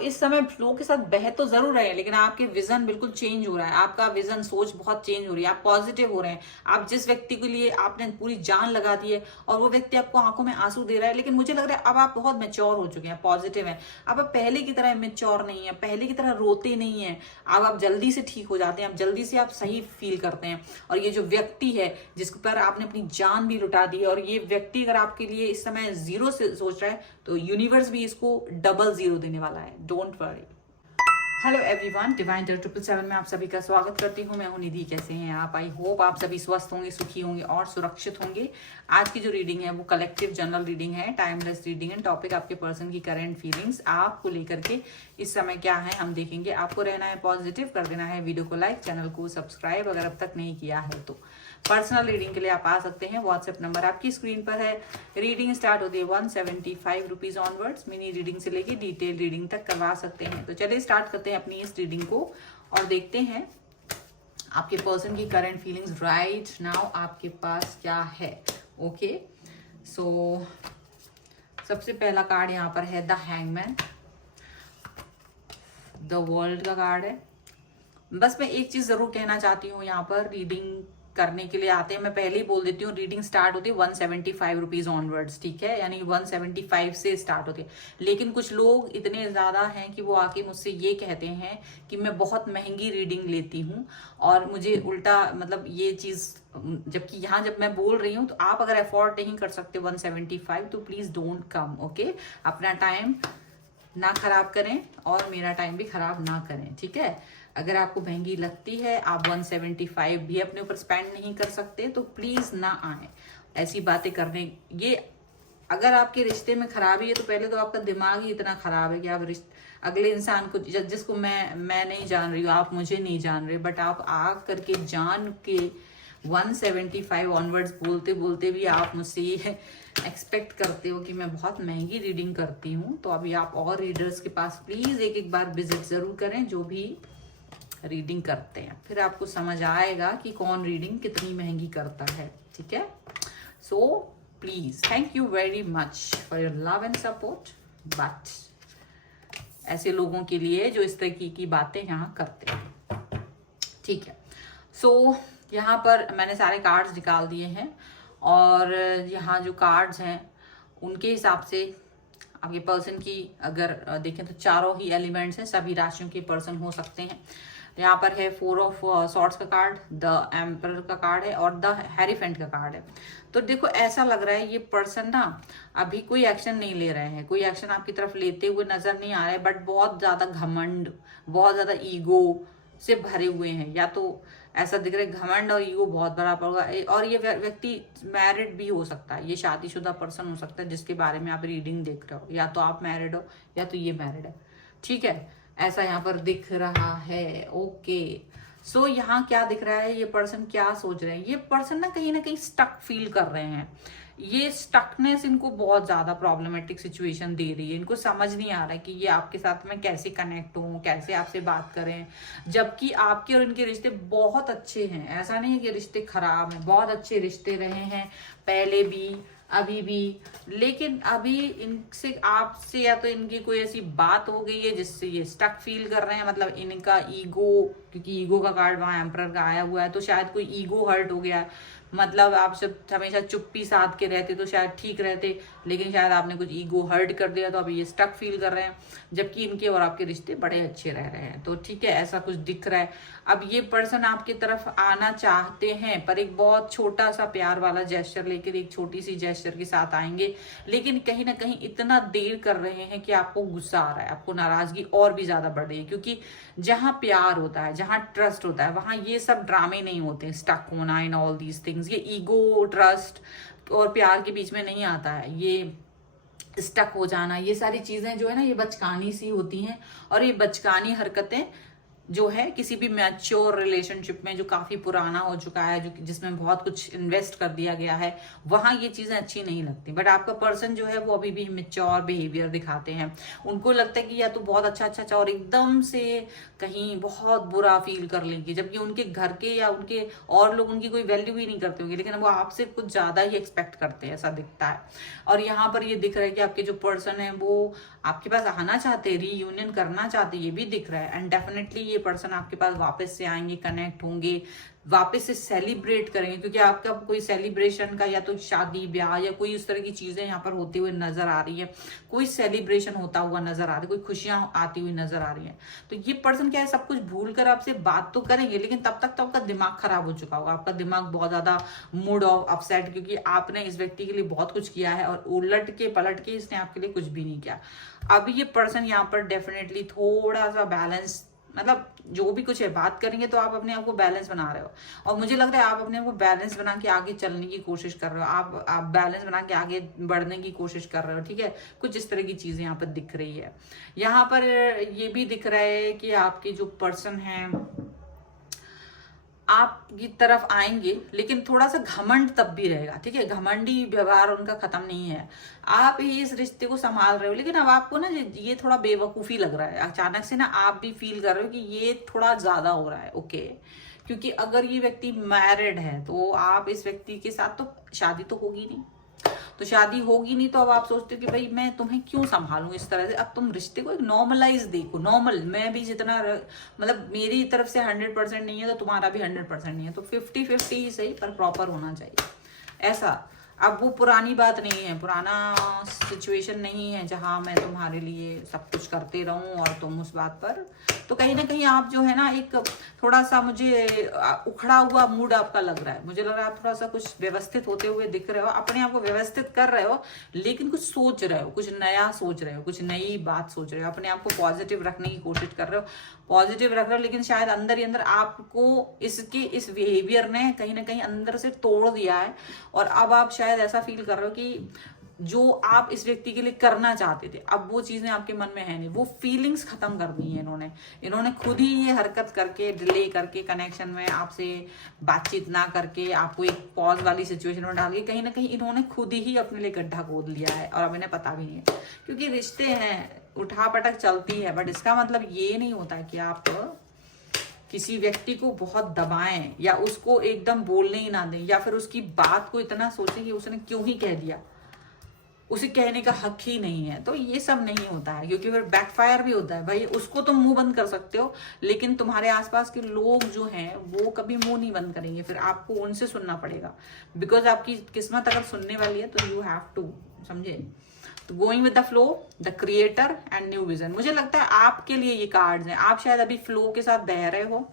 इस समय फ्लो के साथ बह तो जरूर रहे हैं, लेकिन आपके विजन बिल्कुल चेंज हो रहा है, आपका विजन सोच बहुत चेंज हो रही है, आप पॉजिटिव हो रहे हैं। आप जिस व्यक्ति के लिए आपने पूरी जान लगा दी है और वो व्यक्ति आपको आंखों में आंसू दे रहा है, लेकिन मुझे लग रहा है अब आप बहुत मेच्योर हो चुके हैं, पॉजिटिव हैं। अब आप पहले की तरह मेच्योर नहीं है, पहले की तरह रोते नहीं है। अब आप जल्दी से ठीक हो जाते हैं, अब जल्दी से आप सही फील करते हैं। और ये जो व्यक्ति है जिस पर आपने अपनी जान भी लुटा दी है, और ये व्यक्ति अगर आपके लिए इस समय जीरो से सोच रहा है, तो यूनिवर्स भी इसको डबल जीरो देने वाला है। Don't worry. Hello everyone, divine 777 में आप सभी का स्वागत करती हूँ। मैं हूँ निधि। कैसे हैं आप? आई होप आप सभी स्वस्थ होंगे, सुखी होंगे और सुरक्षित होंगे। आज की जो रीडिंग है वो कलेक्टिव जनरल रीडिंग है, टाइमलेस रीडिंग है। टॉपिक आपके पर्सन की करंट फीलिंग्स आपको लेकर के इस समय क्या है हम देखेंगे। आपको रहना है पॉजिटिव, कर देना है वीडियो को लाइक, चैनल को सब्सक्राइब अगर अब तक नहीं किया है तो। पर्सनल रीडिंग के लिए आप आ सकते हैं, व्हाट्सएप नंबर आपकी स्क्रीन पर है। रीडिंग स्टार्ट होती है 175 रुपीज ऑनवर्ड्स। मिनी रीडिंग से लेके डिटेल रीडिंग तक करवा सकते हैं। तो चलिए स्टार्ट करते हैं अपनी इस रीडिंग को और देखते हैं आपके पर्सन की करंट फीलिंग्स राइट नाउ आपके पास क्या है। ओके, सो सबसे पहला कार्ड यहाँ पर है द हैंगमैन, द वर्ल्ड का कार्ड है। बस मैं एक चीज जरूर कहना चाहती हूँ, यहाँ पर रीडिंग करने के लिए आते हैं, मैं पहले ही बोल देती हूँ, रीडिंग स्टार्ट होती है 175 रुपीज ऑनवर्ड्स, ठीक है, यानी 175 से स्टार्ट होती है। लेकिन कुछ लोग इतने ज्यादा हैं कि वो आके मुझसे ये कहते हैं कि मैं बहुत महंगी रीडिंग लेती हूँ और मुझे उल्टा मतलब ये चीज, जबकि यहाँ जब मैं बोल रही हूँ तो आप अगर अफोर्ड नहीं कर सकते 175 तो प्लीज डोंट कम। ओके, अपना टाइम ना खराब करें और मेरा टाइम भी खराब ना करें, ठीक है। अगर आपको महंगी लगती है, आप 175 भी अपने ऊपर स्पेंड नहीं कर सकते, तो प्लीज ना आए ऐसी बातें करने। ये अगर आपके रिश्ते में खराबी है तो पहले तो आपका दिमाग ही इतना खराब है कि आप अगले इंसान को, जिसको मैं नहीं जान रही हूँ, आप मुझे नहीं जान रहे, बट आप आ करके जान के 175 ऑनवर्ड्स बोलते बोलते भी आप मुझसे ये एक्सपेक्ट करते हो कि मैं बहुत महंगी रीडिंग करती हूँ। तो अभी आप और रीडर्स के पास प्लीज एक बार विजिट जरूर करें जो भी रीडिंग करते हैं, फिर आपको समझ आएगा कि कौन रीडिंग कितनी महंगी करता है, ठीक है। So please thank you very much for your love and support, but ऐसे लोगों के लिए जो इस तरह की बातें यहाँ करते हैं, ठीक है। सो यहाँ पर मैंने सारे कार्ड्स निकाल दिए हैं और यहाँ जो कार्ड्स हैं उनके हिसाब से आपके पर्सन की अगर देखें तो चारों ही एलिमेंट्स हैं, सभी राशियों के पर्सन हो सकते हैं। यहाँ पर है 4 ऑफ सॉर्ड्स का कार्ड, द एम्परर का कार्ड है और द हेरीफेंट का कार्ड है। तो देखो ऐसा लग रहा है ये पर्सन ना अभी कोई एक्शन नहीं ले रहे हैं, कोई एक्शन आपकी तरफ लेते हुए नजर नहीं आ रहे, बट बहुत ज्यादा घमंड, बहुत ज्यादा ईगो से भरे हुए हैं। या तो ऐसा दिख रहा है घमंड और ईगो बहुत बड़ा पड़ेगा। और ये व्यक्ति मैरिड भी हो सकता है, ये शादीशुदा पर्सन हो सकता है जिसके बारे में आप रीडिंग देख रहे हो। या तो आप मैरिड हो या तो ये मैरिड है, ठीक है, ऐसा यहाँ पर दिख रहा है। ओके, सो यहाँ क्या दिख रहा है, ये पर्सन क्या सोच रहे हैं, ये पर्सन ना कहीं स्टक फील कर रहे हैं। ये स्टकनेस इनको बहुत ज्यादा प्रॉब्लमेटिक सिचुएशन दे रही है। इनको समझ नहीं आ रहा है कि ये आपके साथ में कैसे कनेक्ट हो, कैसे आपसे बात करें, जबकि आपके और इनके रिश्ते बहुत अच्छे हैं। ऐसा नहीं है कि रिश्ते खराब हैं, बहुत अच्छे रिश्ते रहे हैं पहले भी अभी भी। लेकिन अभी इनसे आपसे या तो इनकी कोई ऐसी बात हो गई है जिससे ये स्टक फील कर रहे हैं। मतलब इनका ईगो, क्योंकि ईगो का कार्ड वहां एम्परर का आया हुआ है, तो शायद कोई ईगो हर्ट हो गया है। मतलब आप सब हमेशा चुप्पी साध के रहते तो शायद ठीक रहते, लेकिन शायद आपने कुछ ईगो हर्ट कर दिया तो अभी ये स्टक फील कर रहे हैं। जबकि इनके और आपके रिश्ते बड़े अच्छे रह रहे हैं, तो ठीक है, ऐसा कुछ दिख रहा है। अब ये पर्सन आपकी तरफ आना चाहते हैं, पर एक बहुत छोटा सा प्यार वाला जेस्चर लेकर, एक छोटी सी जेस्चर के साथ आएंगे, लेकिन कहीं ना कहीं इतना देर कर रहे हैं कि आपको गुस्सा आ रहा है, आपको नाराजगी और भी ज्यादा बढ़ रही है। क्योंकि जहां प्यार होता है, जहां ट्रस्ट होता है, वहां ये सब ड्रामे नहीं होते, स्टक होना इन ऑल दीज थिंग्स। ये ईगो, ट्रस्ट और प्यार के बीच में नहीं आता है। ये स्टक हो जाना, ये सारी चीजें जो है ना, ये बचकानी सी होती हैं। और ये बचकानी हरकतें जो है किसी भी मैच्योर रिलेशनशिप में जो काफी पुराना हो चुका है, जो जिसमें बहुत कुछ इन्वेस्ट कर दिया गया है, वहां ये चीजें अच्छी नहीं लगती। बट आपका पर्सन जो है वो अभी भी मैच्योर बिहेवियर दिखाते हैं। उनको लगता है कि या तो बहुत अच्छा और एकदम से कहीं बहुत बुरा फील कर लेंगे, जबकि उनके घर के या उनके और लोग उनकी कोई वैल्यू भी नहीं करते होंगे, लेकिन वो आपसे कुछ ज्यादा ही एक्सपेक्ट करते हैं, ऐसा दिखता है। और यहाँ पर ये दिख रहा है कि आपके जो पर्सन है वो आपके पास आना चाहते हैं, रीयूनियन करना चाहते हैं, ये भी दिख रहा है। एंड डेफिनेटली ये पर्सन आपके पास वापस से आएंगे, कनेक्ट होंगे, वापस से सेलिब्रेट करेंगे, क्योंकि आपका कोई सेलिब्रेशन का या तो शादी ब्याह या कोई उस तरह की चीजें यहाँ पर होती हुई नजर आ रही है, कोई सेलिब्रेशन होता हुआ नजर आ रहा है, कोई खुशियां आती हुई नजर आ रही है। तो ये पर्सन क्या है, सब कुछ भूल कर आपसे बात तो करेंगे, लेकिन तब तक तो आपका दिमाग खराब हो चुका होगा, आपका दिमाग बहुत ज्यादा मूड ऑफ अपसेट, क्योंकि आपने इस व्यक्ति के लिए बहुत कुछ किया है और उलट के पलट के इसने आपके लिए कुछ भी नहीं किया। अब ये पर्सन यहाँ पर डेफिनेटली थोड़ा सा बैलेंस, मतलब जो भी कुछ है बात करेंगे तो आप अपने आप को बैलेंस बना रहे हो, और मुझे लग रहा है आप अपने आप को बैलेंस बना के आगे चलने की कोशिश कर रहे हो, आप बैलेंस बना के आगे बढ़ने की कोशिश कर रहे हो, ठीक है। कुछ इस तरह की चीजें यहाँ पर दिख रही है। यहाँ पर ये भी दिख रहा है कि आपके जो पर्सन है आपकी तरफ आएंगे, लेकिन थोड़ा सा घमंड तब भी रहेगा, ठीक है। घमंडी व्यवहार उनका खत्म नहीं है, आप ही इस रिश्ते को संभाल रहे हो, लेकिन अब आपको ना ये थोड़ा बेवकूफी लग रहा है, अचानक से ना आप भी फील कर रहे हो कि ये थोड़ा ज्यादा हो रहा है, ओके। क्योंकि अगर ये व्यक्ति मैरिड है तो आप इस व्यक्ति के साथ तो शादी तो होगी नहीं, तो शादी होगी नहीं, तो अब आप सोचते हो कि भाई मैं तुम्हें क्यों संभालूं इस तरह से। अब तुम रिश्ते को एक नॉर्मलाइज देखो, नॉर्मल, मैं भी जितना मतलब मेरी तरफ से 100% नहीं है तो तुम्हारा भी 100% नहीं है, तो 50-50 ही सही पर प्रॉपर होना चाहिए, ऐसा। अब वो पुरानी बात नहीं है, पुराना सिचुएशन नहीं है जहां मैं तुम्हारे लिए सब कुछ करते रहूं और तुम उस बात पर, तो कहीं ना कहीं आप जो है ना एक थोड़ा सा मुझे उखड़ा हुआ मूड आपका लग रहा है, मुझे लग रहा है आप थोड़ा सा कुछ व्यवस्थित होते हुए दिख रहे हो, अपने आप को व्यवस्थित कर रहे हो, लेकिन कुछ सोच रहे हो, कुछ नया सोच रहे हो, कुछ नई बात सोच रहे हो, अपने आप को पॉजिटिव रखने की कोशिश कर रहे हो, पॉजिटिव रख रहे हो, लेकिन शायद अंदर ही अंदर आपको इस बिहेवियर ने कहीं ना कहीं अंदर से तोड़ दिया है, और अब आप शायद ऐसा फील कर रहे हो कि जो आप इस व्यक्ति के लिए करना चाहते थे अब वो चीजें आपके मन में है नहीं, वो फीलिंग्स खत्म कर दी है इन्होंने खुद ही ये हरकत करके, डिले करके, कनेक्शन में आपसे बातचीत ना करके, आपको एक पॉज वाली सिचुएशन में डाल के कहीं ना कहीं इन्होंने खुद ही अपने लिए गड्ढा खोद लिया है, और अब इन्हें पता भी नहीं है। क्योंकि रिश्ते हैं, उठा पटक चलती है, बट इसका मतलब ये नहीं होता है कि आप किसी व्यक्ति को बहुत दबाएं या उसको एकदम बोलने ही ना दें, या फिर उसकी बात को इतना सोचें कि उसने क्यों ही कह दिया, उसे कहने का हक ही नहीं है। तो ये सब नहीं होता है, क्योंकि फिर बैकफायर भी होता है। भाई उसको तुम मुंह बंद कर सकते हो, लेकिन तुम्हारे आसपास के लोग जो हैं वो कभी मुंह नहीं बंद करेंगे, फिर आपको उनसे सुनना पड़ेगा, बिकॉज आपकी किस्मत अगर सुनने वाली है तो यू हैव टू, समझे। तो going with the flow, the creator and new vision, मुझे लगता है आपके लिए ये कार्ड्स हैं। आप शायद अभी फ्लो के साथ बह रहे हो,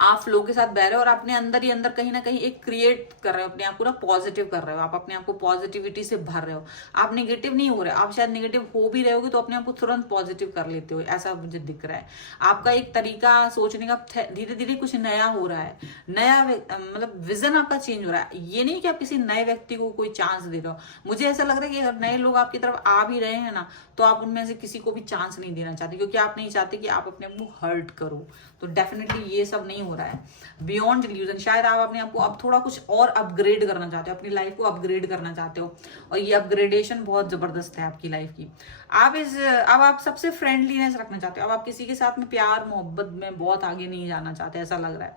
आप फ्लो के साथ बह रहे हो, और अपने अंदर ही अंदर कहीं ना कहीं एक क्रिएट कर रहे हो, अपने आप को ना पॉजिटिव कर रहे हो, आप अपने आप को पॉजिटिविटी से भर रहे हो, आप नेगेटिव नहीं हो रहे। आप शायद नेगेटिव हो भी रहे होगे तो अपने आप को तुरंत पॉजिटिव कर लेते हो, ऐसा मुझे दिख रहा है। आपका एक तरीका सोचने का धीरे धीरे कुछ नया हो रहा है, नया मतलब विजन आपका चेंज हो रहा है। ये नहीं कि आप किसी नए व्यक्ति को कोई चांस दे रहे हो, मुझे ऐसा लग रहा है कि अगर नए लोग आपकी तरफ आ भी रहे हैं ना, तो आप उनमें से किसी को भी चांस नहीं देना चाहते, क्योंकि आप नहीं चाहते कि आप अपने आप को हर्ट करो। तो डेफिनेटली ये सब नहीं हो रहा है। बियॉन्ड डिल्यूजन, शायद आप अपने आप को अब थोड़ा कुछ और अपग्रेड करना चाहते हो, अपनी लाइफ को अपग्रेड करना चाहते हो, और ये अपग्रेडेशन बहुत जबरदस्त है आपकी लाइफ की। अब आप सबसे फ्रेंडलीनेस रखना चाहते हो, अब आप किसी के साथ में प्यार मोहब्बत में बहुत आगे नहीं जाना चाहते, ऐसा लग रहा है।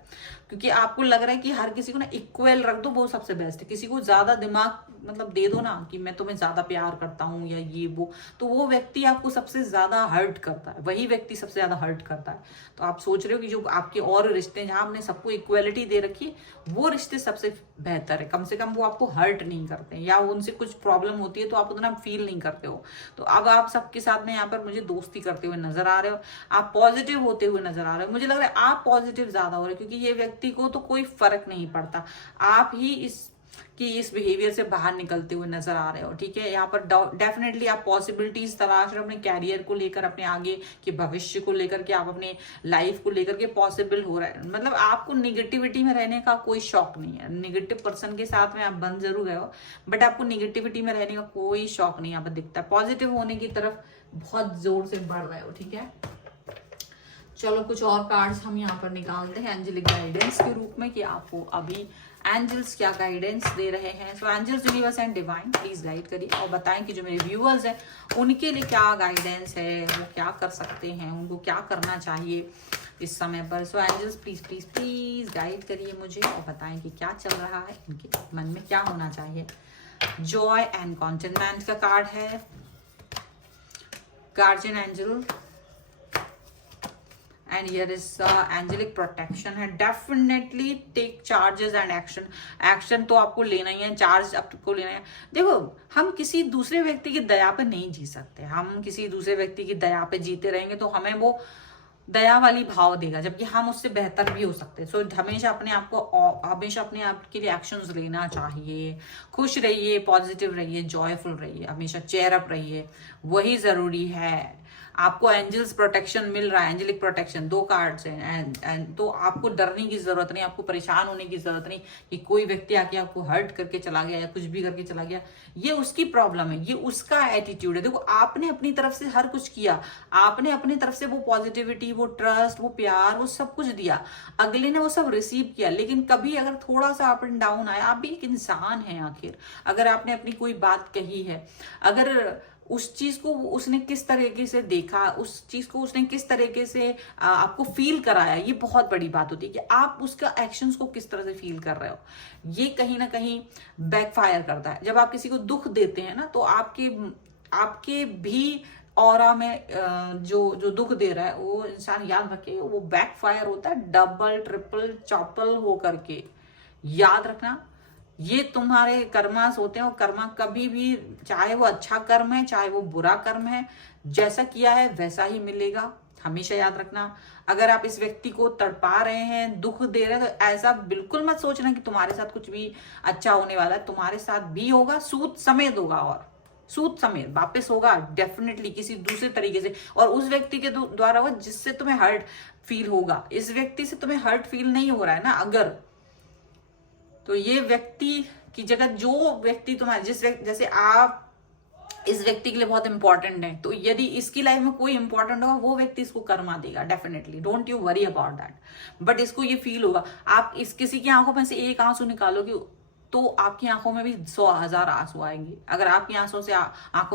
क्योंकि आपको लग रहा है कि हर किसी को ना इक्वल रख दो, वो सबसे बेस्ट है। किसी को ज्यादा दिमाग मतलब दे दो ना कि मैं तुम्हें ज्यादा प्यार करता हूँ या ये वो, तो वो व्यक्ति आपको सबसे ज्यादा हर्ट करता है, वही व्यक्ति सबसे ज्यादा हर्ट करता है। तो आप सोच रहे हो कि जो आपके और रिश्ते जहां आपने सबको इक्वलिटी दे रखी है, वो रिश्ते सबसे बेहतर है, कम से कम वो आपको हर्ट नहीं करते, या उनसे कुछ प्रॉब्लम होती है तो आप उतना फील नहीं करते हो। तो अब आप सबके साथ में यहाँ पर मुझे दोस्ती करते हुए नजर आ रहे हो, आप पॉजिटिव होते हुए नजर आ रहे हो। मुझे लग रहा है आप पॉजिटिव ज्यादा हो रहे हो, क्योंकि ये व्यक्ति को तो कोई फर्क नहीं पड़ता, आप ही इस बिहेवियर से बाहर निकलते हुए नजर आ रहे हो, ठीक है। यहाँ पर डेफिनेटली आप पॉसिबिलिटीज तलाश रहे हो अपने कैरियर को लेकर, अपने आगे के भविष्य को लेकर के, आप अपने लाइफ को लेकर के पॉसिबल हो रहा है। मतलब आपको निगेटिविटी में रहने का कोई शौक नहीं है। निगेटिव पर्सन के साथ में आप बंद जरूर गए हो, बट आपको निगेटिविटी में रहने का कोई शौक नहीं यहाँ पर दिखता है। पॉजिटिव होने की तरफ बहुत जोर से बढ़ रहे हो, ठीक है। चलो कुछ और कार्ड्स हम यहाँ पर निकालते हैं एंजेलिक गाइडेंस के रूप में कि आपको अभी एंजल्स क्या गाइडेंस दे रहे हैं। So angels, universe and divine please guide करिए और बताएं कि जो मेरे व्यूअर्स हैं उनके लिए क्या गाइडेंस है, वो क्या कर सकते हैं, उनको क्या करना चाहिए इस समय पर। So angels please please please guide करिए मुझे और बताएं कि क्या चल रहा है, इनके मन में क्या होना चाहिए। जॉय एंड कॉन्टेंटमेंट का कार्ड है, guardian angel and here is angelic protection है। Definitely take charges and action. Action तो आपको लेना ही है, चार्ज आपको लेना है। देखो, हम किसी दूसरे व्यक्ति की दया पे नहीं जी सकते। हम किसी दूसरे व्यक्ति की दया पे जीते रहेंगे तो हमें वो दया वाली भाव देगा, जबकि हम उससे बेहतर भी हो सकते हैं। सो हमेशा अपने आप के लिए एक्शंस लेना चाहिए। खुश रहिए, पॉजिटिव रहिए, जॉयफुल रहिए, हमेशा चेयर अप रहिए, वही जरूरी है। आपको एंजल्स प्रोटेक्शन मिल रहा है, एंजेलिक प्रोटेक्शन, 2 कार्ड्स हैं। तो आपको डरने की जरूरत नहीं, आपको परेशान होने की जरूरत नहीं कि कोई व्यक्ति आके आपको हर्ट करके चला गया या कुछ भी करके चला गया। ये उसकी प्रॉब्लम है, ये उसका एटीट्यूड है। देखो, आपने अपनी तरफ से हर कुछ किया, आपने अपनी तरफ से वो पॉजिटिविटी, वो ट्रस्ट, वो प्यार, वो सब कुछ दिया, अगले ने वो सब रिसीव किया। लेकिन कभी अगर थोड़ा सा अप एंड डाउन आया, आप भी एक इंसान हैं आखिर। अगर आपने अपनी कोई बात कही है, अगर उस चीज को उसने किस तरीके से देखा, उस चीज को उसने किस तरीके से आपको फील कराया, ये बहुत बड़ी बात होती है कि आप उसका एक्शंस को किस तरह से फील कर रहे हो। ये कहीं ना कहीं बैकफायर करता है। जब आप किसी को दुख देते हैं ना, तो आपके भी ऑरा में जो दुख दे रहा है वो इंसान, याद रखे, वो बैकफायर होता है डबल ट्रिपल चौपल हो करके। याद रखना, ये तुम्हारे कर्मास होते हैं। और कर्मा कभी भी, चाहे वो अच्छा कर्म है चाहे वो बुरा कर्म है, जैसा किया है वैसा ही मिलेगा। हमेशा याद रखना। अगर आप इस व्यक्ति को तड़पा रहे हैं, दुख दे रहे हैं, तो ऐसा बिल्कुल मत सोचना कि तुम्हारे साथ कुछ भी अच्छा होने वाला है। तुम्हारे साथ भी होगा, सूद समेत होगा, और सूद समेत वापस होगा डेफिनेटली किसी दूसरे तरीके से, और उस व्यक्ति के द्वारा होगा जिससे तुम्हें हर्ट फील होगा। इस व्यक्ति से तुम्हें हर्ट फील नहीं हो रहा है ना अगर, तो ये व्यक्ति की जगह जो व्यक्ति तुम्हारे, जैसे आप इस व्यक्ति के लिए बहुत इंपॉर्टेंट है, तो यदि इसकी लाइफ में कोई इंपॉर्टेंट होगा, वो व्यक्ति इसको कर्मा देगा definitely. Don't you worry about that. But इसको ये फील होगा, आप किसी की आंखों में से एक आंसू निकालोगे तो आपकी आंखों में भी 100,000 आंसू आएंगे। अगर आपकी आंखों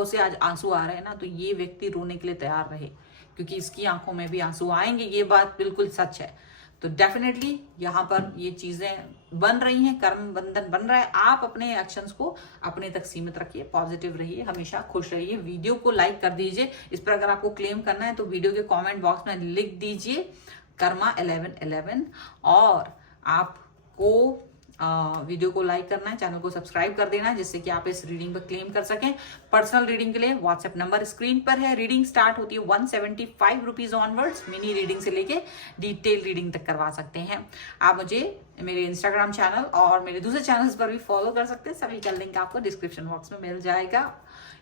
से आज आंसू आ रहे हैं ना, तो ये व्यक्ति रोने के लिए तैयार रहे, क्योंकि इसकी आंखों में भी आंसू आएंगे। ये बात बिल्कुल सच है। तो डेफिनेटली यहाँ पर ये चीजें बन रही हैं, कर्म बंधन बन रहा है। आप अपने एक्शंस को अपने तक सीमित रखिए, पॉजिटिव रहिए, हमेशा खुश रहिए। वीडियो को लाइक कर दीजिए। इस पर अगर आपको क्लेम करना है तो वीडियो के कमेंट बॉक्स में लिख दीजिए कर्मा 1111, और आपको वीडियो को लाइक करना है, चैनल को सब्सक्राइब कर देना है, जिससे कि आप इस रीडिंग पर क्लेम कर सकें। पर्सनल रीडिंग के लिए व्हाट्सएप नंबर स्क्रीन पर है। रीडिंग स्टार्ट होती है 175 रुपीज ऑनवर्ड्स। मिनी रीडिंग से लेके डिटेल रीडिंग तक करवा सकते हैं। आप मुझे मेरे इंस्टाग्राम चैनल और मेरे दूसरे चैनल्स पर भी फॉलो कर सकते हैं। सभी का लिंक आपको डिस्क्रिप्शन बॉक्स में मिल जाएगा।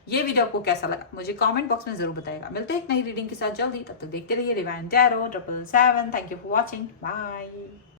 ये वीडियो आपको कैसा लगा मुझे कमेंट बॉक्स में जरूर बताएगा। मिलते हैं एक नई रीडिंग के साथ जल्दी, तब तक देखते रहिए divine tarot 777। Thank you for watching, bye.